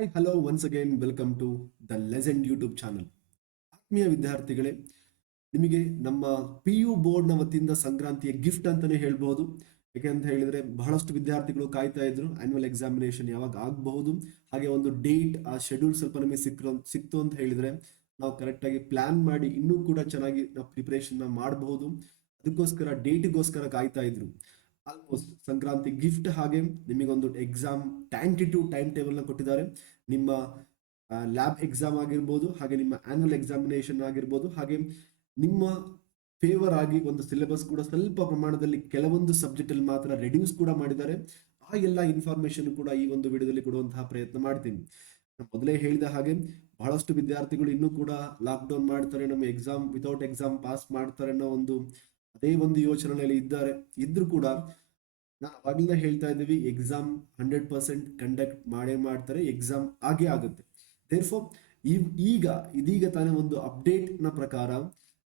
Hi hello once again welcome to the legend YouTube channel. ಆತ್ಮೀಯ ವಿದ್ಯಾರ್ಥಿಗಳೇ, ನಿಮಗೆ ನಮ್ಮ PU ಬೋರ್ಡ್ನ ವತಿಯಿಂದ ಸಂಕ್ರಾಂತಿಯ ಗಿಫ್ಟ್ ಅಂತಾನೆ ಹೇಳ್ಬಹುದು. ಯಾಕೆಂತ ಹೇಳಿದ್ರೆ ಬಹಳಷ್ಟು ವಿದ್ಯಾರ್ಥಿಗಳು ಕಾಯ್ತಾ ಇದ್ರು ಆನ್ಯುವಲ್ ಎಕ್ಸಾಮಿನೇಷನ್ ಯಾವಾಗ ಆಗಬಹುದು, ಹಾಗೆ ಒಂದು ಡೇಟ್ ಆ ಶೆಡ್ಯೂಲ್ ಸ್ವಲ್ಪ ನಮಗೆ ಸಿಕ್ತು ಅಂತ ಹೇಳಿದ್ರೆ ನಾವು ಕರೆಕ್ಟ್ ಆಗಿ ಪ್ಲಾನ್ ಮಾಡಿ ಇನ್ನೂ ಕೂಡ ಚೆನ್ನಾಗಿ ನಾವು ಪ್ರಿಪರೇಷನ್ ಮಾಡಬಹುದು. ಅದಕ್ಕೋಸ್ಕರ ಡೇಟ್ಗೋಸ್ಕರ ಕಾಯ್ತಾ ಇದ್ರು. ಆಲ್ಮೋಸ್ಟ್ ಸಂಕ್ರಾಂತಿ ಗಿಫ್ಟ್ ಹಾಗೆ ನಿಮಗೊಂದು ಎಕ್ಸಾಮ್ ಟ್ಯಾಂಟಿಟಿವ್ ಟೈಮ್ ಟೇಬಲ್ ನ ಕೊಟ್ಟಿದ್ದಾರೆ. ನಿಮ್ಮ ಲ್ಯಾಬ್ ಎಕ್ಸಾಮ್ ಆಗಿರ್ಬೋದು, ಹಾಗೆ ನಿಮ್ಮ ಆನ್ಯುವಲ್ ಎಕ್ಸಾಮಿನೇಷನ್ ಆಗಿರ್ಬೋದು, ಹಾಗೆ ನಿಮ್ಮ ಫೇವರ್ ಆಗಿ ಒಂದು ಸಿಲೆಬಸ್ ಕೂಡ ಸ್ವಲ್ಪ ಪ್ರಮಾಣದಲ್ಲಿ ಕೆಲವೊಂದು ಸಬ್ಜೆಕ್ಟ್ ಅಲ್ಲಿ ಮಾತ್ರ ರೆಡ್ಯೂಸ್ ಕೂಡ ಮಾಡಿದ್ದಾರೆ. ಆ ಎಲ್ಲ ಇನ್ಫಾರ್ಮೇಶನ್ ಕೂಡ ಈ ಒಂದು ವಿಡಿಯೋದಲ್ಲಿ ಕೊಡುವಂತಹ ಪ್ರಯತ್ನ ಮಾಡ್ತೀನಿ. ನಾನು ಮೊದಲೇ ಹೇಳಿದ ಹಾಗೆ ಬಹಳಷ್ಟು ವಿದ್ಯಾರ್ಥಿಗಳು ಇನ್ನೂ ಕೂಡ ಲಾಕ್ ಡೌನ್ ಮಾಡ್ತಾರೆ, ನಮ್ಮ ಎಕ್ಸಾಮ್ ವಿತೌಟ್ ಎಕ್ಸಾಮ್ ಪಾಸ್ ಮಾಡ್ತಾರೆ ಅನ್ನೋ ಒಂದು ಅದೇ ಒಂದು ಯೋಚನೆಯಲ್ಲಿ ಇದ್ದಾರೆ. ಇದ್ರೂ ಕೂಡ ನಾವು ಅವಾಗಲಿಂದ ಹೇಳ್ತಾ ಇದ್ದೀವಿ, ಎಕ್ಸಾಮ್ 100% ಕಂಡಕ್ಟ್ ಮಾಡೇ ಮಾಡ್ತಾರೆ, ಎಕ್ಸಾಮ್ ಆಗೇ ಆಗುತ್ತೆ. ದೇರ್ಫೋರ್ ಈಗ ಇದೀಗ ತಾನೇ ಒಂದು ಅಪ್ಡೇಟ್ ನ ಪ್ರಕಾರ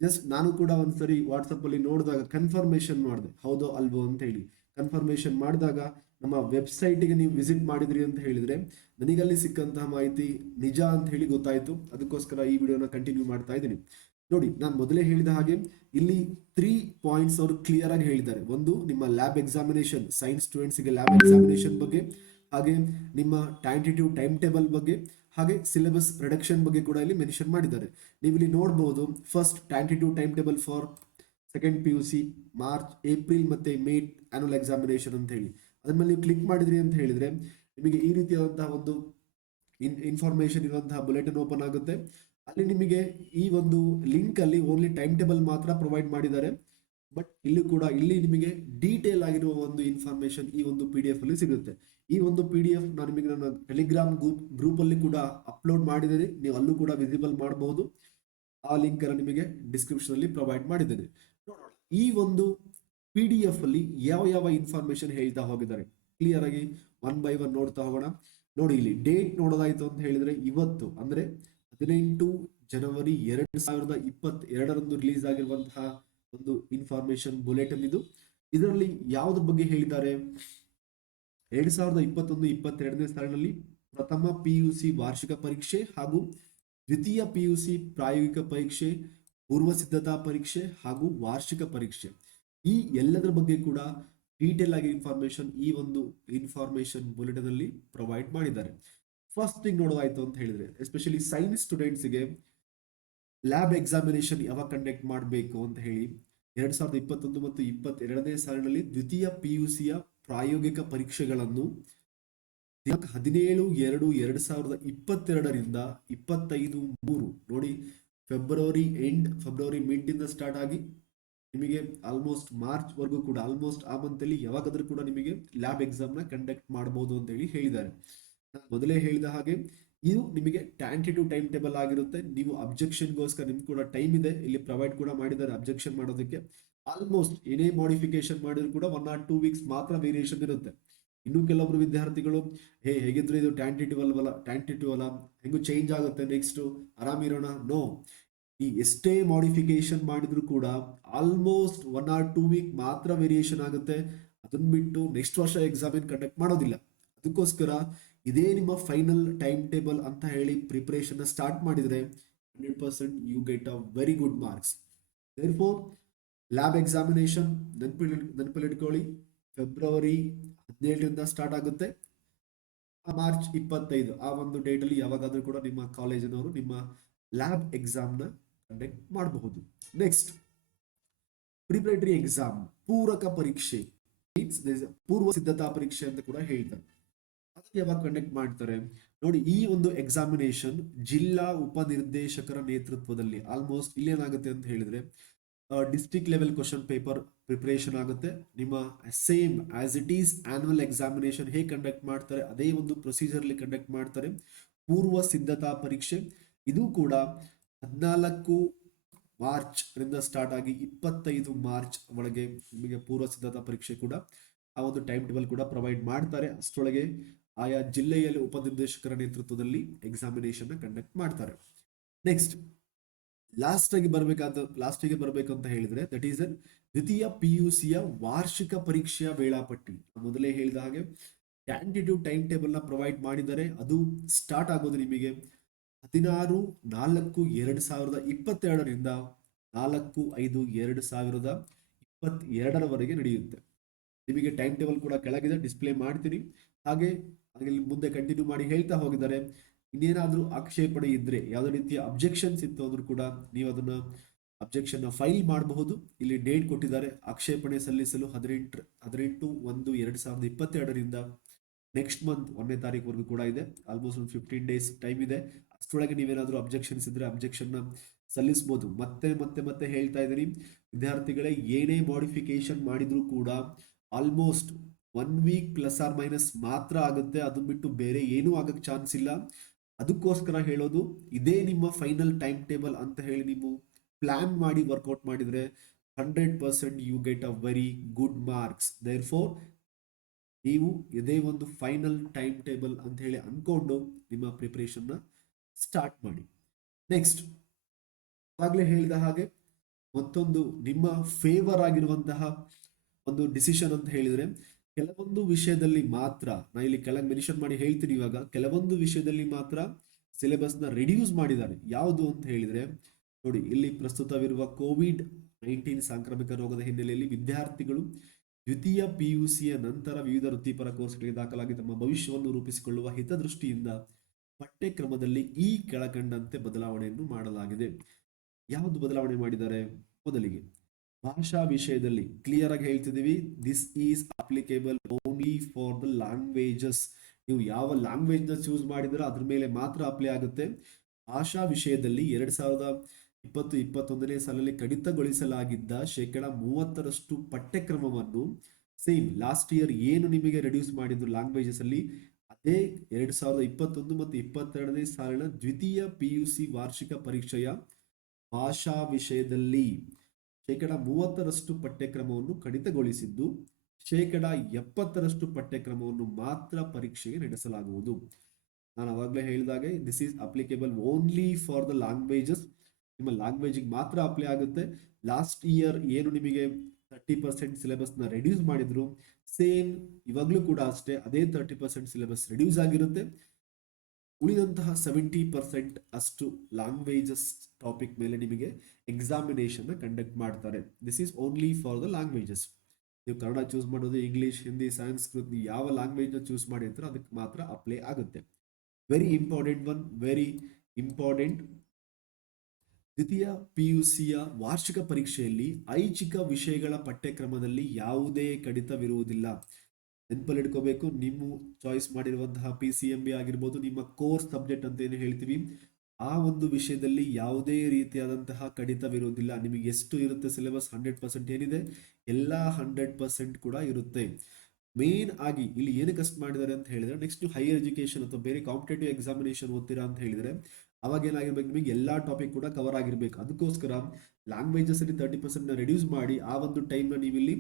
ಜಸ್ಟ್ ನಾನು ಕೂಡ ಒಂದ್ಸರಿ ವಾಟ್ಸಪ್ ಅಲ್ಲಿ ನೋಡಿದಾಗ ಕನ್ಫರ್ಮೇಶನ್ ಮಾಡಿದೆ, ಹೌದೋ ಅಲ್ವೋ ಅಂತ ಹೇಳಿ. ಕನ್ಫರ್ಮೇಶನ್ ಮಾಡಿದಾಗ ನಮ್ಮ ವೆಬ್ಸೈಟ್ಗೆ ನೀವು ವಿಸಿಟ್ ಮಾಡಿದ್ರಿ ಅಂತ ಹೇಳಿದ್ರೆ ನನಗಲ್ಲಿ ಸಿಕ್ಕಂತಹ ಮಾಹಿತಿ ನಿಜ ಅಂತ ಹೇಳಿ ಗೊತ್ತಾಯ್ತು. ಅದಕ್ಕೋಸ್ಕರ ಈ ವಿಡಿಯೋನ ಕಂಟಿನ್ಯೂ ಮಾಡ್ತಾ ಇದ್ದೀನಿ. ನೋಡಿ, ನಾನು ಮೊದಲೇ ಹೇಳಿದ ಹಾಗೆ ಇಲ್ಲಿ 3 ಪಾಯಿಂಟ್ಸ್ ಅವರು ಕ್ಲಿಯರ್ ಆಗಿ ಹೇಳಿದ್ದಾರೆ. ಒಂದು, ನಿಮ್ಮ ಲ್ಯಾಬ್ ಎಕ್ಸಾಮಿನೇಷನ್, ಸೈನ್ಸ್ ಸ್ಟೂಡೆಂಟ್ಸ್ಗೆ ಲ್ಯಾಬ್ ಎಕ್ಸಾಮಿನೇಷನ್ ಬಗ್ಗೆ, ಹಾಗೆ ನಿಮ್ಮ ಟ್ಯಾಂಟಿಟಿವ್ ಟೈಮ್ ಟೇಬಲ್ ಬಗ್ಗೆ, ಹಾಗೆ ಸಿಲೆಬಸ್ ರಿಡಕ್ಷನ್ ಬಗ್ಗೆ ಕೂಡ ಇಲ್ಲಿ ಮೆನ್ಷನ್ ಮಾಡಿದ್ದಾರೆ. ನೀವು ಇಲ್ಲಿ ನೋಡಬಹುದು, first tentative time table for second PUC March, April ಮತ್ತೆ ಮೇ ಆನ್ಯುವಲ್ ಎಕ್ಸಾಮಿನೇಷನ್ ಅಂತ ಹೇಳಿ. ಅದ್ರ ಮೇಲೆ ನೀವು ಕ್ಲಿಕ್ ಮಾಡಿದ್ರಿ ಅಂತ ಹೇಳಿದ್ರೆ ನಿಮಗೆ ಈ ರೀತಿಯಾದಂತಹ ಒಂದು ಇನ್ಫಾರ್ಮೇಶನ್ ಇರುವಂತಹ ಬುಲೆಟಿನ್ ಓಪನ್ ಆಗುತ್ತೆ. ಅಲ್ಲಿ ನಿಮಗೆ ಈ ಒಂದು ಲಿಂಕ್ ಅಲ್ಲಿ ಓನ್ಲಿ ಟೈಮ್ ಟೇಬಲ್ ಮಾತ್ರ ಪ್ರೊವೈಡ್ ಮಾಡಿದ್ದಾರೆ. ಬಟ್ ಇಲ್ಲಿ ನಿಮಗೆ ಡೀಟೇಲ್ ಆಗಿರುವ ಒಂದು ಇನ್ಫಾರ್ಮೇಶನ್ ಈ ಒಂದು PDF ಅಲ್ಲಿ ಸಿಗುತ್ತೆ. ಈ ಒಂದು PDF ನಾನು ನಿಮಗೆ ನನ್ನ ಟೆಲಿಗ್ರಾಮ್ ಗ್ರೂಪ್ ಅಲ್ಲಿ ಕೂಡ ಅಪ್ಲೋಡ್ ಮಾಡಿದ್ದೇನೆ, ನೀವು ಅಲ್ಲೂ ಕೂಡ ವಿಸಿಬಲ್ ಮಾಡಬಹುದು. ಆ ಲಿಂಕ್ ಅನ್ನು ನಿಮಗೆ ಡಿಸ್ಕ್ರಿಪ್ಷನ್ ಅಲ್ಲಿ ಪ್ರೊವೈಡ್ ಮಾಡಿದ್ದೇನೆ. ನೋಡೋಣ ಈ ಒಂದು PDF ಅಲ್ಲಿ ಯಾವ ಯಾವ ಇನ್ಫಾರ್ಮೇಶನ್ ಹೇಳ್ತಾ ಹೋಗಿದ್ದಾರೆ, ಕ್ಲಿಯರ್ ಆಗಿ ಒನ್ ಬೈ ಒನ್ ನೋಡ್ತಾ ಹೋಗೋಣ. ನೋಡಿ, ಇಲ್ಲಿ ಡೇಟ್ ನೋಡೋದಾಯ್ತು ಅಂತ ಹೇಳಿದ್ರೆ ಇವತ್ತು ಅಂದ್ರೆ 18 ಜನವರಿ 2022 ರಿಲೀಸ್ ಆಗಿರುವಂತಹ ಒಂದು ಇನ್ಫಾರ್ಮೇಶನ್ ಬುಲೆಟಿನ್ ಇದು. ಇದರಲ್ಲಿ ಯಾವುದ್ರ ಬಗ್ಗೆ ಹೇಳಿದ್ದಾರೆ, 2021-22ನೇ ಸಾಲಿನಲ್ಲಿ ಪ್ರಥಮ PUC ವಾರ್ಷಿಕ ಪರೀಕ್ಷೆ ಹಾಗೂ ದ್ವಿತೀಯ PUC ಪ್ರಾಯೋಗಿಕ ಪರೀಕ್ಷೆ, ಪೂರ್ವ ಸಿದ್ಧತಾ ಪರೀಕ್ಷೆ ಹಾಗೂ ವಾರ್ಷಿಕ ಪರೀಕ್ಷೆ, ಈ ಎಲ್ಲದರ ಬಗ್ಗೆ ಕೂಡ ಡೀಟೇಲ್ ಆಗಿ ಇನ್ಫಾರ್ಮೇಶನ್ ಈ ಒಂದು ಇನ್ಫಾರ್ಮೇಶನ್ ಬುಲೆಟಿನ್ ಅಲ್ಲಿ ಪ್ರೊವೈಡ್ ಮಾಡಿದ್ದಾರೆ. ಫಸ್ಟ್ ಥಿಂಗ್ ನೋಡೋದಾಯ್ತು ಅಂತ ಹೇಳಿದ್ರೆ ಎಸ್ಪೆಷಲಿ ಸೈನ್ಸ್ ಸ್ಟೂಡೆಂಟ್ಸ್ಗೆ ಲ್ಯಾಬ್ ಎಕ್ಸಾಮಿನೇಷನ್ ಯಾವಾಗ ಕಂಡಕ್ಟ್ ಮಾಡಬೇಕು ಅಂತ ಹೇಳಿ 2021 ಮತ್ತು 2022ನೇ ಸಾಲಿನಲ್ಲಿ ದ್ವಿತೀಯ PUCಯ ಪ್ರಾಯೋಗಿಕ ಪರೀಕ್ಷೆಗಳನ್ನು 17/2/2022ರಿಂದ 25/3 ನೋಡಿ, ಫೆಬ್ರವರಿ ಮಿಡ್ ಇಂದ ಸ್ಟಾರ್ಟ್ ಆಗಿ ನಿಮಗೆ ಆಲ್ಮೋಸ್ಟ್ ಮಾರ್ಚ್ ವರೆಗೂ ಕೂಡ ಆಲ್ಮೋಸ್ಟ್ ಆ ಮಂತ್ ಅಲ್ಲಿ ಯಾವಾಗಾದ್ರೂ ಕೂಡ ನಿಮಗೆ ಲ್ಯಾಬ್ ಎಕ್ಸಾಮ್ ನ ಕಂಡಕ್ಟ್ ಮಾಡಬಹುದು ಅಂತ ಹೇಳಿ ಹೇಳಿದ್ದಾರೆ. ನಾನು ಮೊದಲೇ ಹೇಳಿದ ಹಾಗೆ ಇದು ನಿಮಗೆ ಟ್ಯಾಂಟಿಟಿವ್ ಟೈಮ್ ಟೇಬಲ್ ಆಗಿರುತ್ತೆ. ನೀವು ಅಬ್ಜೆಕ್ಷನ್ಗೋಸ್ಕರ ನಿಮ್ಗೆ ಕೂಡ ಟೈಮ್ ಇದೆ, ಇಲ್ಲಿ ಪ್ರೊವೈಡ್ ಕೂಡ ಮಾಡಿದ್ದಾರೆ ಅಬ್ಜೆಕ್ಷನ್ ಮಾಡೋದಕ್ಕೆ. ಆಲ್ಮೋಸ್ಟ್ ಏನೇ ಮಾಡಿಫಿಕೇಶನ್ ಮಾಡಿದ್ರು ಕೂಡ 1 or 2 ವೀಕ್ಸ್ ಮಾತ್ರ ವೇರಿಯೇಷನ್ ಇರುತ್ತೆ. ಇನ್ನು ಕೆಲವೊಬ್ರು ವಿದ್ಯಾರ್ಥಿಗಳು ಹೇಗಿದ್ರು ಇದು ಟ್ಯಾಂಟಿಟಿವ್ ಅಲ್ಲ, ಹೆಂಗು ಚೇಂಜ್ ಆಗುತ್ತೆ, ನೆಕ್ಸ್ಟ್ ಆರಾಮಿರೋಣ. ನೋ, ಈ ಎಷ್ಟೇ ಮಾಡಿಫಿಕೇಶನ್ ಮಾಡಿದ್ರು ಕೂಡ ಆಲ್ಮೋಸ್ಟ್ 1 or 2 ವೀಕ್ ಮಾತ್ರ ವೇರಿಯೇಷನ್ ಆಗುತ್ತೆ. ಅದನ್ನ ಬಿಟ್ಟು ನೆಕ್ಸ್ಟ್ ವರ್ಷ ಎಕ್ಸಾಮ್ ಏನ್ ಕಂಡಕ್ಟ್ ಮಾಡೋದಿಲ್ಲ. ಅದಕ್ಕೋಸ್ಕರ ಇದೇ ನಿಮ್ಮ ಫೈನಲ್ ಟೈಮ್ ಟೇಬಲ್ ಅಂತ ಹೇಳಿ ಪ್ರಿಪರೇಷನ್ ಸ್ಟಾರ್ಟ್ ಮಾಡಿದ್ರೆ 100% you get a very good marks. Therefore lab examination ನೆನಪಲ್ಲಿಟ್ಕೊಳ್ಳಿ, ಫೆಬ್ರವರಿ 17ರಿಂದ ಸ್ಟಾರ್ಟ್ ಆಗುತ್ತೆ, ಮಾರ್ಚ್ 25 ಆ ಒಂದು ಡೇಟ್ ಅಲ್ಲಿ ಯಾವಾಗಾದ್ರೂ ಕೂಡ ನಿಮ್ಮ ಕಾಲೇಜಿನವರು ನಿಮ್ಮ ಲ್ಯಾಬ್ ಎಕ್ಸಾಮ್ ನ ಕಂಡಕ್ಟ್ ಮಾಡಬಹುದು. ನೆಕ್ಸ್ಟ್, ಪ್ರಿಪರೇಟರಿ ಎಕ್ಸಾಮ್, ಪೂರಕ ಪರೀಕ್ಷೆ, ಪೂರ್ವ ಸಿದ್ಧತಾ ಪರೀಕ್ಷೆ ಅಂತ ಕೂಡ ಹೇಳ್ತಾರೆ. ಅದಕ್ಕೆ ಯಾವಾಗ ಕಂಡಕ್ಟ್ ಮಾಡ್ತಾರೆ ನೋಡಿ, ಈ ಒಂದು ಎಕ್ಸಾಮಿನೇಷನ್ ಜಿಲ್ಲಾ ಉಪನಿರ್ದೇಶಕರ ನೇತೃತ್ವದಲ್ಲಿ ಆಲ್ಮೋಸ್ಟ್ ಇಲ್ಲೇನಾಗುತ್ತೆ ಅಂತ ಹೇಳಿದ್ರೆ district level question paper preparation ಆಗುತ್ತೆ. ನಿಮ್ಮ same as it is annual examination ಹೇಗೆ ಕಂಡಕ್ಟ್ ಮಾಡ್ತಾರೆ ಅದೇ ಒಂದು ಪ್ರೊಸೀಜರ್ ಅಲ್ಲಿ ಕಂಡಕ್ಟ್ ಮಾಡ್ತಾರೆ. ಪೂರ್ವ ಸಿದ್ಧತಾ ಪರೀಕ್ಷೆ ಇದು ಕೂಡ 14 ಮಾರ್ಚ್ ರಿಂದ ಸ್ಟಾರ್ಟ್ ಆಗಿ 25 ಮಾರ್ಚ್ ಒಳಗೆ ನಿಮಗೆ ಪೂರ್ವ ಸಿದ್ಧತಾ ಪರೀಕ್ಷೆ ಕೂಡ ಆ ಒಂದು ಟೈಮ್ ಟೇಬಲ್ ಕೂಡ ಪ್ರೊವೈಡ್ ಮಾಡ್ತಾರೆ. ಅಷ್ಟರೊಳಗೆ ಆಯಾ ಜಿಲ್ಲೆಯಲ್ಲಿ ಉಪನಿರ್ದೇಶಕರ ನೇತೃತ್ವದಲ್ಲಿ ಎಕ್ಸಾಮಿನೇಷನ್ ಕಂಡಕ್ಟ್ ಮಾಡ್ತಾರೆ. ನೆಕ್ಸ್ಟ್ ಲಾಸ್ಟಿಗೆ ಬರಬೇಕು ಅಂತ ಹೇಳಿದ್ರೆ ದಟ್ ಈಸ್ ದ್ವಿತೀಯ PUCಯ ವಾರ್ಷಿಕ ಪರೀಕ್ಷೆಯ ವೇಳಾಪಟ್ಟಿ. ಮೊದಲೇ ಹೇಳಿದ ಹಾಗೆ ಟ್ಯಾಂಟಿಟಿವ್ ಟೈಮ್ ಟೇಬಲ್ ನ ಪ್ರೊವೈಡ್ ಮಾಡಿದ್ದಾರೆ. ಅದು ಸ್ಟಾರ್ಟ್ ಆಗೋದು ನಿಮಗೆ 16/4/2022ರಿಂದ 4/5/2022 ನಡೆಯುತ್ತೆ. ನಿಮಗೆ ಟೈಮ್ ಟೇಬಲ್ ಕೂಡ ಕೆಳಗಿದೆ ಡಿಸ್ಪ್ಲೇ ಮಾಡ್ತೀನಿ. ಹಾಗೆ ಹಾಗೆ ಇಲ್ಲಿ ಮುಂದೆ ಕಂಟಿನ್ಯೂ ಮಾಡಿ ಹೇಳ್ತಾ ಹೋಗಿದ್ದಾರೆ. ಇನ್ನೇನಾದ್ರೂ ಆಕ್ಷೇಪಣೆ ಇದ್ರೆ, ಯಾವುದೇ ರೀತಿಯ ಅಬ್ಜೆಕ್ಷನ್ಸ್ ಇತ್ತು ಅಂದ್ರೂ ಕೂಡ ನೀವು ಅದನ್ನ ಅಬ್ಜೆಕ್ಷನ್ ಫೈಲ್ ಮಾಡಬಹುದು. ಇಲ್ಲಿ ಡೇಟ್ ಕೊಟ್ಟಿದ್ದಾರೆ, ಆಕ್ಷೇಪಣೆ ಸಲ್ಲಿಸಲು 18/1/2022ರಿಂದ ನೆಕ್ಸ್ಟ್ ಮಂತ್ 1ನೇ ತಾರೀಕುವರೆಗೂ ಕೂಡ ಇದೆ. ಆಲ್ಮೋಸ್ಟ್ ಒಂದು 15 ಡೇಸ್ ಟೈಮ್ ಇದೆ. ಅಷ್ಟರೊಳಗೆ ನೀವೇನಾದ್ರೂ ಅಬ್ಜೆಕ್ಷನ್ಸ್ ಇದ್ರೆ ಅಬ್ಜೆಕ್ಷನ್ ಸಲ್ಲಿಸಬಹುದು. ಮತ್ತೆ ಮತ್ತೆ ಮತ್ತೆ ಹೇಳ್ತಾ ಇದ್ದೀನಿ ವಿದ್ಯಾರ್ಥಿಗಳೇ, ಏನೇ ಮಾಡಿಫಿಕೇಶನ್ ಮಾಡಿದ್ರು ಕೂಡ almost 1 week plus or minus ಮಾತ್ರ ಆಗುತ್ತೆ. ಅದನ್ನ ಬಿಟ್ಟು ಬೇರೆ ಏನೂ ಆಗಕ್ಕೆ ಚಾನ್ಸ್ ಇಲ್ಲ. ಅದಕ್ಕೋಸ್ಕರ ಹೇಳೋದು, ಇದೇ ನಿಮ್ಮ ಫೈನಲ್ ಟೈಮ್ ಟೇಬಲ್ ಅಂತ ಹೇಳಿ ನೀವು ಪ್ಲಾನ್ ಮಾಡಿ ವರ್ಕೌಟ್ ಮಾಡಿದ್ರೆ 100% you get a very good marks. Therefore ನೀವು ಇದೇ ಒಂದು ಫೈನಲ್ ಟೈಮ್ ಟೇಬಲ್ ಅಂತ ಹೇಳಿ ಅನ್ಕೊಂಡು ನಿಮ್ಮ ಪ್ರಿಪರೇಷನ್ ಸ್ಟಾರ್ಟ್ ಮಾಡಿ. ನೆಕ್ಸ್ಟ್, ಆವಾಗಲೇ ಹೇಳಿದ ಹಾಗೆ ಮತ್ತೊಂದು ನಿಮ್ಮ ಫೇವರ್ ಆಗಿರುವಂತಹ ಒಂದು ಡಿಸಿಷನ್ ಅಂತ ಹೇಳಿದ್ರೆ, ಕೆಲವೊಂದು ವಿಷಯದಲ್ಲಿ ಮಾತ್ರ ನಾ ಇಲ್ಲಿ ಕೆಳಗೆ ಮೆನ್ಷನ್ ಮಾಡಿ ಹೇಳ್ತೀನಿ. ಇವಾಗ ಕೆಲವೊಂದು ವಿಷಯದಲ್ಲಿ ಮಾತ್ರ ಸಿಲೆಬಸ್ ನ ರಿಡ್ಯೂಸ್ ಮಾಡಿದ್ದಾರೆ. ಯಾವುದು ಅಂತ ಹೇಳಿದ್ರೆ ನೋಡಿ, ಇಲ್ಲಿ ಪ್ರಸ್ತುತವಿರುವ ಕೋವಿಡ್-19 ಸಾಂಕ್ರಾಮಿಕ ರೋಗದ ಹಿನ್ನೆಲೆಯಲ್ಲಿ ವಿದ್ಯಾರ್ಥಿಗಳು ದ್ವಿತೀಯ PUCಯ ನಂತರ ವಿವಿಧ ವೃತ್ತಿಪರ ಕೋರ್ಸ್ಗಳಿಗೆ ದಾಖಲಾಗಿ ತಮ್ಮ ಭವಿಷ್ಯವನ್ನು ರೂಪಿಸಿಕೊಳ್ಳುವ ಹಿತದೃಷ್ಟಿಯಿಂದ ಪಠ್ಯಕ್ರಮದಲ್ಲಿ ಈ ಕೆಳಕಂಡಂತೆ ಬದಲಾವಣೆಯನ್ನು ಮಾಡಲಾಗಿದೆ. ಯಾವುದು ಬದಲಾವಣೆ ಮಾಡಿದ್ದಾರೆ? ಮೊದಲಿಗೆ ಭಾಷಾ ವಿಷಯದಲ್ಲಿ ಕ್ಲಿಯರ್ ಆಗಿ ಹೇಳ್ತಿದೀವಿ, this is applicable only for the languages. ನೀವು ಯಾವ ಲ್ಯಾಂಗ್ವೇಜ್ ನ ಚೂಸ್ ಮಾಡಿದ್ರೆ ಅದ್ರ ಮೇಲೆ ಮಾತ್ರ ಅಪ್ಲೈ ಆಗುತ್ತೆ. ಭಾಷಾ ವಿಷಯದಲ್ಲಿ 2020-21ನೇ ಸಾಲಲ್ಲಿ ಕಡಿತಗೊಳಿಸಲಾಗಿದ್ದ 30% ಪಠ್ಯಕ್ರಮವನ್ನು ಸೇಮ್ ಲಾಸ್ಟ್ ಇಯರ್ ಏನು ನಿಮಗೆ ರೆಡ್ಯೂಸ್ ಮಾಡಿದ್ರು ಲ್ಯಾಂಗ್ವೇಜಸ್ ಅಲ್ಲಿ, ಅದೇ 2021 ಮತ್ತು 22ನೇ ಸಾಲಿನ ದ್ವಿತೀಯ PUC ವಾರ್ಷಿಕ ಪರೀಕ್ಷೆಯ ಭಾಷಾ ವಿಷಯದಲ್ಲಿ 30% ಪಠ್ಯಕ್ರಮವನ್ನು ಕಡಿತಗೊಳಿಸಿದ್ದು 70% ಪಠ್ಯಕ್ರಮವನ್ನು ಮಾತ್ರ ಪರೀಕ್ಷೆಗೆ ನಡೆಸಲಾಗುವುದು. ನಾನು ಅವಾಗಲೇ ಹೇಳಿದಾಗೆ this is applicable only for the languages. ನಿಮ್ಮ ಲ್ಯಾಂಗ್ವೇಜ್ ಮಾತ್ರ ಅಪ್ಲೈ ಆಗುತ್ತೆ. ಲಾಸ್ಟ್ ಇಯರ್ ಏನು ನಿಮಗೆ 30% ಸಿಲೆಬಸ್ ನ ರೆಡ್ಯೂಸ್ ಮಾಡಿದ್ರು, ಸೇಮ್ ಇವಾಗಲೂ ಕೂಡ ಅಷ್ಟೇ ಅದೇ 30% ಸಿಲೆಬಸ್ ರೆಡ್ಯೂಸ್ ಆಗಿರುತ್ತೆ. ಉಳಿದಂತಹ 70% ಅಷ್ಟು ಲ್ಯಾಂಗ್ವೇಜಸ್ ಟಾಪಿಕ್ ಮೇಲೆ ನಿಮಗೆ ಎಕ್ಸಾಮಿನೇಷನ್ ಕಂಡಕ್ಟ್ ಮಾಡ್ತಾರೆ. This is only for the languages. ನೀವು ಕನ್ನಡ ಚೂಸ್ ಮಾಡೋದು, ಇಂಗ್ಲಿಷ್, ಹಿಂದಿ, ಸಂಸ್ಕೃತ್, ಯಾವ ಲ್ಯಾಂಗ್ವೇಜ್ ನ ಚೂಸ್ ಮಾಡಿರ್ತೀರೋ ಅದಕ್ಕೆ ಮಾತ್ರ ಅಪ್ಲೈ ಆಗುತ್ತೆ. Very important one, very important. ದ್ವಿತೀಯ PUCಯ ವಾರ್ಷಿಕ ಪರೀಕ್ಷೆಯಲ್ಲಿ ಐಚ್ಛಿಕ ವಿಷಯಗಳ ಪಠ್ಯಕ್ರಮದಲ್ಲಿ ಯಾವುದೇ ಕಡಿತವಿರುವುದಿಲ್ಲ. ನೆನಪಲ್ಲಿ ಇಟ್ಕೋಬೇಕು, ನೀವು ಚಾಯ್ಸ್ ಮಾಡಿರುವಂತಹ PCMB ಆಗಿರ್ಬೋದು, ನಿಮ್ಮ ಕೋರ್ಸ್ ಸಬ್ಜೆಕ್ಟ್ ಅಂತ ಏನು ಹೇಳ್ತೀವಿ, ಆ ಒಂದು ವಿಷಯದಲ್ಲಿ ಯಾವುದೇ ರೀತಿಯಾದಂತಹ ಕಡಿತವಿರುವುದಿಲ್ಲ. ನಿಮಗೆ ಎಷ್ಟು ಇರುತ್ತೆ ಸಿಲೆಬಸ್ 100% ಏನಿದೆ ಎಲ್ಲ 100% ಕೂಡ ಇರುತ್ತೆ. ಮೇನ್ ಆಗಿ ಇಲ್ಲಿ ಏನಕ್ಕೆ ಕಷ್ಟ ಮಾಡಿದ್ದಾರೆ ಅಂತ ಹೇಳಿದ್ರೆ, ನೆಕ್ಸ್ಟ್ ಹೈಯರ್ ಎಜುಕೇಶನ್ ಅಥವಾ ಬೇರೆ ಕಾಂಪಿಟೇಟಿವ್ ಎಕ್ಸಾಮಿನೇಷನ್ ಓದ್ತೀರಾ ಅಂತ ಹೇಳಿದ್ರೆ ಅವಾಗ ಏನಾಗಿರ್ಬೇಕು, ನಿಮಗೆ ಎಲ್ಲಾ ಟಾಪಿಕ್ ಕೂಡ ಕವರ್ ಆಗಿರ್ಬೇಕು. ಅದಕ್ಕೋಸ್ಕರ ಲ್ಯಾಂಗ್ವೇಜಸ್ ಅಲ್ಲಿ 30% ರೆಡ್ಯೂಸ್ ಮಾಡಿ ಆ ಒಂದು ಟೈಮ್ ನ ನೀವು ಇಲ್ಲಿ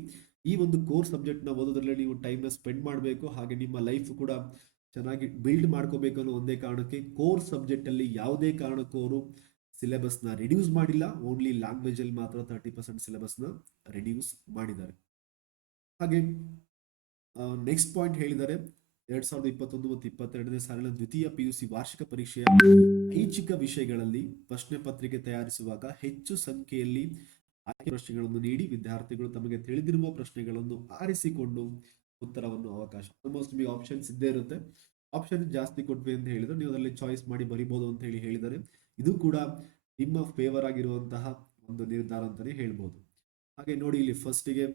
ಈ ಒಂದು ಕೋರ್ಸ್ ಸಬ್ಜೆಕ್ಟ್ ನ ಓದೋದ್ರಲ್ಲಿ ನೀವು ಟೈಮ್ ನ ಸ್ಪೆಂಡ್ ಮಾಡಬೇಕು. ಹಾಗೆ ನಿಮ್ಮ ಲೈಫ್ ಕೂಡ ಚೆನ್ನಾಗಿ ಬಿಲ್ಡ್ ಮಾಡ್ಕೋಬೇಕು ಅನ್ನೋ ಒಂದೇ ಕಾರಣಕ್ಕೆ ಕೋರ್ಸ್ ಸಬ್ಜೆಕ್ಟ್ ಅಲ್ಲಿ ಯಾವುದೇ ಕಾರಣಕ್ಕೂ ಅವರು ಸಿಲೆಬಸ್ ನ ರಿಡ್ಯೂಸ್ ಮಾಡಿಲ್ಲ. ಓನ್ಲಿ ಲ್ಯಾಂಗ್ವೇಜ್ ಅಲ್ಲಿ ಮಾತ್ರ 30% ಸಿಲೆಬಸ್ ನ ರಿಡ್ಯೂಸ್ ಮಾಡಿದ್ದಾರೆ. ಹಾಗೆ ನೆಕ್ಸ್ಟ್ ಪಾಯಿಂಟ್ ಹೇಳಿದ್ದಾರೆ, 2021 ಮತ್ತು 22ನೇ ಸಾಲಿನ ದ್ವಿತೀಯ PUC ವಾರ್ಷಿಕ ಪರೀಕ್ಷೆಯ ಐಚ್ಛಿಕ ವಿಷಯಗಳಲ್ಲಿ ಪ್ರಶ್ನೆ ಪತ್ರಿಕೆ ತಯಾರಿಸುವಾಗ ಹೆಚ್ಚು ಸಂಖ್ಯೆಯಲ್ಲಿ ಆಯ್ಕೆ ಪ್ರಶ್ನೆಗಳನ್ನು ನೀಡಿ ವಿದ್ಯಾರ್ಥಿಗಳು ತಮಗೆ ತಿಳಿದಿರುವ ಪ್ರಶ್ನೆಗಳನ್ನು ಆರಿಸಿಕೊಂಡು ಉತ್ತರವನ್ನು ಅವಕಾಶ. ಆಲ್ಮೋಸ್ಟ್ ನಿಮಗೆ ಆಪ್ಷನ್ಸ್ ಇದ್ದೇ ಇರುತ್ತೆ. ಆಪ್ಷನ್ ಜಾಸ್ತಿ ಕೊಟ್ವಿ ಅಂತ ಹೇಳಿದ್ರೆ ನೀವು ಅದರಲ್ಲಿ ಚಾಯ್ಸ್ ಮಾಡಿ ಬರಿಬಹುದು ಅಂತ ಹೇಳಿ ಹೇಳಿದ್ದಾರೆ. ಇದು ಕೂಡ ನಿಮ್ಮ ಫೇವರ್ ಆಗಿರುವಂತಹ ಒಂದು ನಿರ್ಧಾರ ಅಂತಾನೆ ಹೇಳ್ಬೋದು. ಹಾಗೆ ನೋಡಿ, ಇಲ್ಲಿ ಫಸ್ಟಿಗೆ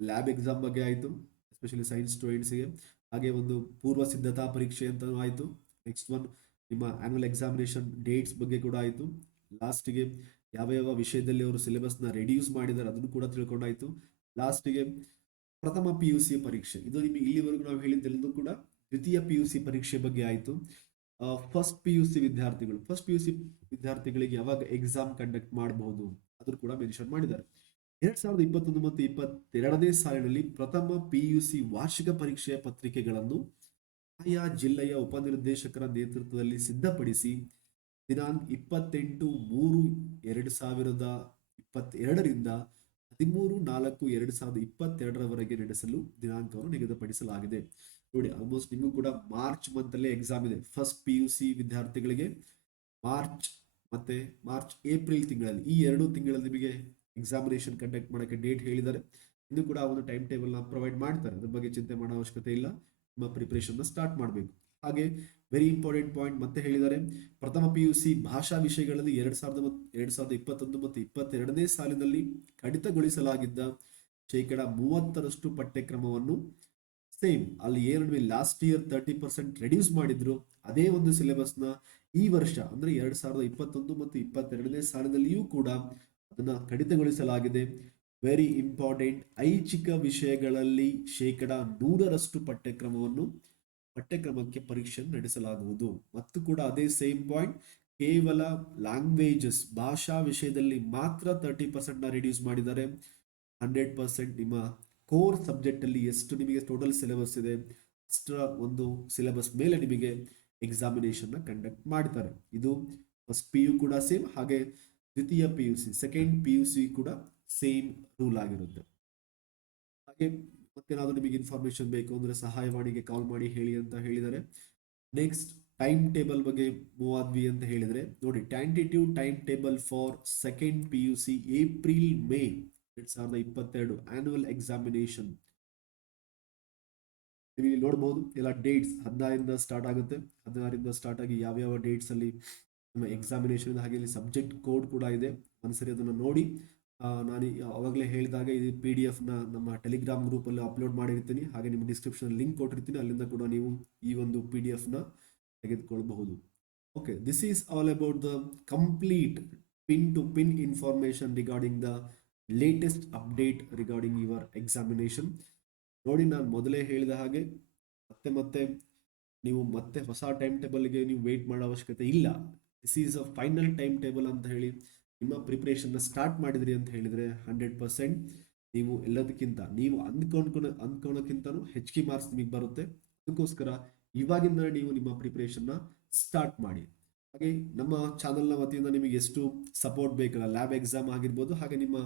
ಲ್ಯಾಬ್ ಎಕ್ಸಾಮ್ ಬಗ್ಗೆ ಆಯಿತು, ಎಸ್ಪೆಷಲಿ ಸೈನ್ಸ್ ಸ್ಟೂಡೆಂಟ್ಸ್ಗೆ. ಹಾಗೆ ಒಂದು ಪೂರ್ವ ಸಿದ್ಧತಾ ಪರೀಕ್ಷೆ ಅಂತ ಆಯಿತು. ನೆಕ್ಸ್ಟ್ ಒನ್ ನಿಮ್ಮ ಆನ್ಯುವಲ್ ಎಕ್ಸಾಮಿನೇಷನ್ ಡೇಟ್ಸ್ ಬಗ್ಗೆ ಕೂಡ ಆಯಿತು. ಲಾಸ್ಟ್ಗೆ ಯಾವ ಯಾವ ವಿಷಯದಲ್ಲಿ ಅವರು ಸಿಲೆಬಸ್ನ ರೆಡ್ಯೂಸ್ ಮಾಡಿದ್ದಾರೆ ಅದನ್ನು ಕೂಡ ತಿಳ್ಕೊಂಡಾಯ್ತು. ಲಾಸ್ಟ್ಗೆ ಪ್ರಥಮ PUC ಪರೀಕ್ಷೆ, ಇದು ನಿಮಗೆ ಇಲ್ಲಿವರೆಗೂ ನಾವು ಹೇಳಿದ್ದೆಲ್ಲದೂ ಕೂಡ ದ್ವಿತೀಯ PUC ಪರೀಕ್ಷೆ ಬಗ್ಗೆ ಆಯಿತು. ಫಸ್ಟ್ PUC ವಿದ್ಯಾರ್ಥಿಗಳಿಗೆ ಯಾವಾಗ ಎಕ್ಸಾಮ್ ಕಂಡಕ್ಟ್ ಮಾಡಬಹುದು ಅದನ್ನು ಕೂಡ ಮೆನ್ಷನ್ ಮಾಡಿದ್ದಾರೆ. 2021 ಮತ್ತು 22ನೇ ಸಾಲಿನಲ್ಲಿ ಪ್ರಥಮ PUC ವಾರ್ಷಿಕ ಪರೀಕ್ಷೆಯ ಪತ್ರಿಕೆಗಳನ್ನು ಆಯಾ ಜಿಲ್ಲೆಯ ಉಪನಿರ್ದೇಶಕರ ನೇತೃತ್ವದಲ್ಲಿ ಸಿದ್ಧಪಡಿಸಿ ದಿನಾಂಕ 28/3/2022ರಿಂದ 13/4/2022 ನಡೆಸಲು ದಿನಾಂಕವನ್ನು ನಿಗದಿಪಡಿಸಲಾಗಿದೆ. ನೋಡಿ ಆಲ್ಮೋಸ್ಟ್ ನಿಮಗೂ ಕೂಡ ಮಾರ್ಚ್ ಮಂತ್ ಅಲ್ಲಿ ಎಕ್ಸಾಮ್ ಇದೆ. ಫಸ್ಟ್ PUC ವಿದ್ಯಾರ್ಥಿಗಳಿಗೆ ಮಾರ್ಚ್ ಮತ್ತೆ ಏಪ್ರಿಲ್ ತಿಂಗಳಲ್ಲಿ, ಈ 2 ತಿಂಗಳಲ್ಲಿ ನಿಮಗೆ ಎಕ್ಸಾಮಿನೇಷನ್ ಕಂಡಕ್ಟ್ ಮಾಡೋಕ್ಕೆ ಡೇಟ್ ಹೇಳಿದ್ದಾರೆ. ಇದು ಕೂಡ ಒಂದು ಟೈಮ್ ಟೇಬಲ್ ನ ಪ್ರೊವೈಡ್ ಮಾಡ್ತಾರೆ, ಅದ್ರ ಬಗ್ಗೆ ಚಿಂತೆ ಮಾಡೋ ಅವಶ್ಯಕತೆ ಇಲ್ಲ. ನಿಮ್ಮ ಪ್ರಿಪರೇಷನ್ ಸ್ಟಾರ್ಟ್ ಮಾಡಬೇಕು. ಹಾಗೆ ವೆರಿ ಇಂಪಾರ್ಟೆಂಟ್ ಪಾಯಿಂಟ್ ಮತ್ತೆ ಹೇಳಿದ್ದಾರೆ, ಪ್ರಥಮ PUC ಭಾಷಾ ವಿಷಯಗಳಲ್ಲಿ 2021 ಮತ್ತು 2022ನೇ ಸಾಲಿನಲ್ಲಿ ಕಡಿತಗೊಳಿಸಲಾಗಿದ್ದ 30% ಪಠ್ಯಕ್ರಮವನ್ನು ಸೇಮ್ ಅಲ್ಲಿ ಏನು ಲಾಸ್ಟ್ ಇಯರ್ 30% ರೆಡ್ಯೂಸ್ ಮಾಡಿದ್ರು, ಅದೇ ಒಂದು ಸಿಲೆಬಸ್ನ ಈ ವರ್ಷ ಅಂದ್ರೆ 2021 ಮತ್ತು 2022ನೇ ಸಾಲಿನಲ್ಲಿಯೂ ಕೂಡ ಅದನ್ನ ಕಡಿತಗೊಳಿಸಲಾಗಿದೆ. ವೆರಿ ಇಂಪಾರ್ಟೆಂಟ್, ಐಚ್ಛಿಕ ವಿಷಯಗಳಲ್ಲಿ 100% ಪಠ್ಯಕ್ರಮಕ್ಕೆ ಪರೀಕ್ಷೆ ನಡೆಸಲಾಗುವುದು. ಮತ್ತು ಕೂಡ ಅದೇ ಸೇಮ್ ಪಾಯಿಂಟ್, ಕೇವಲ ಲ್ಯಾಂಗ್ವೇಜಸ್ ಭಾಷಾ ವಿಷಯದಲ್ಲಿ ಮಾತ್ರ 30% ರಿಡ್ಯೂಸ್ ಮಾಡಿದ್ದಾರೆ. 100% ನಿಮ್ಮ ಕೋರ್ ಸಬ್ಜೆಕ್ಟ್ ಅಲ್ಲಿ ಎಷ್ಟು ನಿಮಗೆ ಟೋಟಲ್ ಸಿಲೆಬಸ್ ಇದೆ ಅಷ್ಟರ ಒಂದು ಸಿಲೆಬಸ್ ಮೇಲೆ ನಿಮಗೆ ಎಕ್ಸಾಮಿನೇಷನ್ ಕಂಡಕ್ಟ್ ಮಾಡ್ತಾರೆ. ಇದು ಫಸ್ಟ್ PU ಕೂಡ ಸೇಮ್, ಹಾಗೆ ದ್ವಿತೀಯ PUC ಸೆಕೆಂಡ್ PUC ಕೂಡ ಸೇಮ್ ರೂಲ್ ಆಗಿರುತ್ತೆ. ಹಾಗೆ ಮತ್ತೇನಾದ್ರೂ ನಿಮಗೆ ಇನ್ಫಾರ್ಮೇಶನ್ ಬೇಕು ಅಂದ್ರೆ ಸಹಾಯವಾಣಿಗೆ ಕಾಲ್ ಮಾಡಿ ಹೇಳಿ ಅಂತ ಹೇಳಿದ್ದಾರೆ. ನೆಕ್ಸ್ಟ್ ಟೈಮ್ ಟೇಬಲ್ ಬಗ್ಗೆ ಮೂವ್ ಆದ್ವಿ ಅಂತ ಹೇಳಿದ್ರೆ, ನೋಡಿ tentative time table for second PUC April May 2022 annual examination. ನೀವು ಇಲ್ಲಿ ನೋಡಬಹುದು ಎಲ್ಲ ಡೇಟ್ಸ್ 16ರಿಂದ ಸ್ಟಾರ್ಟ್ ಆಗುತ್ತೆ. 16ರಿಂದ ಸ್ಟಾರ್ಟ್ ಆಗಿ ಯಾವ್ಯಾವ ಡೇಟ್ಸ್ ಅಲ್ಲಿ ನಮ್ಮ ಎಕ್ಸಾಮಿನೇಷನ್, ಹಾಗೆ ಇಲ್ಲಿ ಸಬ್ಜೆಕ್ಟ್ ಕೋಡ್ ಕೂಡ ಇದೆ. ಒಂದ್ಸರಿ ಅದನ್ನು ನೋಡಿ. ನಾನು ಅವಾಗಲೇ ಹೇಳಿದಾಗ ಈ PDF ನ ನಮ್ಮ ಟೆಲಿಗ್ರಾಮ್ ಗ್ರೂಪ್ ಅಲ್ಲಿ ಅಪ್ಲೋಡ್ ಮಾಡಿರ್ತೀನಿ, ಹಾಗೆ ನಿಮ್ಮ ಡಿಸ್ಕ್ರಿಪ್ಷನ್ ಲಿಂಕ್ ಕೊಟ್ಟಿರ್ತೀನಿ, ಅಲ್ಲಿಂದ ಕೂಡ ನೀವು ಈ ಒಂದು PDF ನ ತೆಗೆದುಕೊಳ್ಳಬಹುದು. Okay, this is all about the complete pin to pin information regarding the latest update regarding your examination. ನೋಡಿ, ನಾನು ಮೊದಲೇ ಹೇಳಿದ ಹಾಗೆ ಮತ್ತೆ ನೀವು ಮತ್ತೆ ಹೊಸ ಟೈಮ್ ಟೇಬಲ್ಗೆ ನೀವು ವೇಟ್ ಮಾಡೋ ಅವಶ್ಯಕತೆ ಇಲ್ಲ. This is a final time table ಅಂತ ಹೇಳಿ ನಿಮ್ಮ ಪ್ರಿಪ್ರೇಷನ್ನ ಸ್ಟಾರ್ಟ್ ಮಾಡಿದ್ರಿ ಅಂತ ಹೇಳಿದ್ರೆ 100% ನೀವು ಎಲ್ಲದಕ್ಕಿಂತ ನೀವು ಅಂದ್ಕೊಳಕ್ಕಿಂತನೂ ಹೆಚ್ಚಿಗೆ ಮಾರ್ಕ್ಸ್ ನಿಮಗೆ ಬರುತ್ತೆ. ಅದಕ್ಕೋಸ್ಕರ ಇವಾಗಿಂದ ನೀವು ನಿಮ್ಮ ಪ್ರಿಪ್ರೇಷನ್ನ ಸ್ಟಾರ್ಟ್ ಮಾಡಿ. ಹಾಗೆ ನಮ್ಮ ಚಾನಲ್ನ ವತಿಯಿಂದ ನಿಮಗೆ ಎಷ್ಟು ಸಪೋರ್ಟ್ ಬೇಕಲ್ಲ, ಲ್ಯಾಬ್ ಎಕ್ಸಾಮ್ ಆಗಿರ್ಬೋದು, ಹಾಗೆ ನಿಮ್ಮ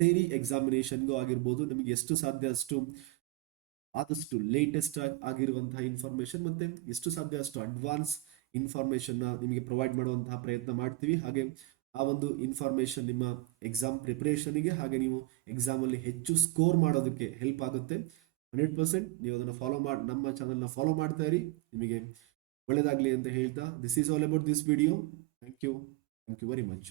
ಥಿಯರಿ ಎಕ್ಸಾಮಿನೇಷನ್ಗೂ ಆಗಿರ್ಬೋದು, ನಿಮಗೆ ಎಷ್ಟು ಸಾಧ್ಯ ಆದಷ್ಟು ಲೇಟೆಸ್ಟ್ ಆಗಿರುವಂತಹ ಇನ್ಫಾರ್ಮೇಶನ್ ಮತ್ತೆ ಎಷ್ಟು ಸಾಧ್ಯ ಅಷ್ಟು ಅಡ್ವಾನ್ಸ್ ಇನ್ಫಾರ್ಮೇಶನ್ ನಿಮಗೆ ಪ್ರೊವೈಡ್ ಮಾಡುವಂತಹ ಪ್ರಯತ್ನ ಮಾಡ್ತೀವಿ. ಹಾಗೆ ಆ ಒಂದು ಇನ್ಫಾರ್ಮೇಶನ್ ನಿಮ್ಮ ಎಕ್ಸಾಮ್ ಪ್ರಿಪರೇಷನ್ಗೆ, ಹಾಗೆ ನೀವು ಎಕ್ಸಾಮ್ ಅಲ್ಲಿ ಹೆಚ್ಚು ಸ್ಕೋರ್ ಮಾಡೋದಕ್ಕೆ ಹೆಲ್ಪ್ ಆಗುತ್ತೆ. 100% ನೀವು ಅದನ್ನು ಫಾಲೋ ಮಾಡಿ, ನಮ್ಮ ಚಾನಲ್ನ ಫಾಲೋ ಮಾಡ್ತಾ ಇರಿ. ನಿಮಗೆ ಒಳ್ಳೆಯದಾಗಲಿ ಅಂತ ಹೇಳ್ತಾ, this is all about this video. Thank you very much.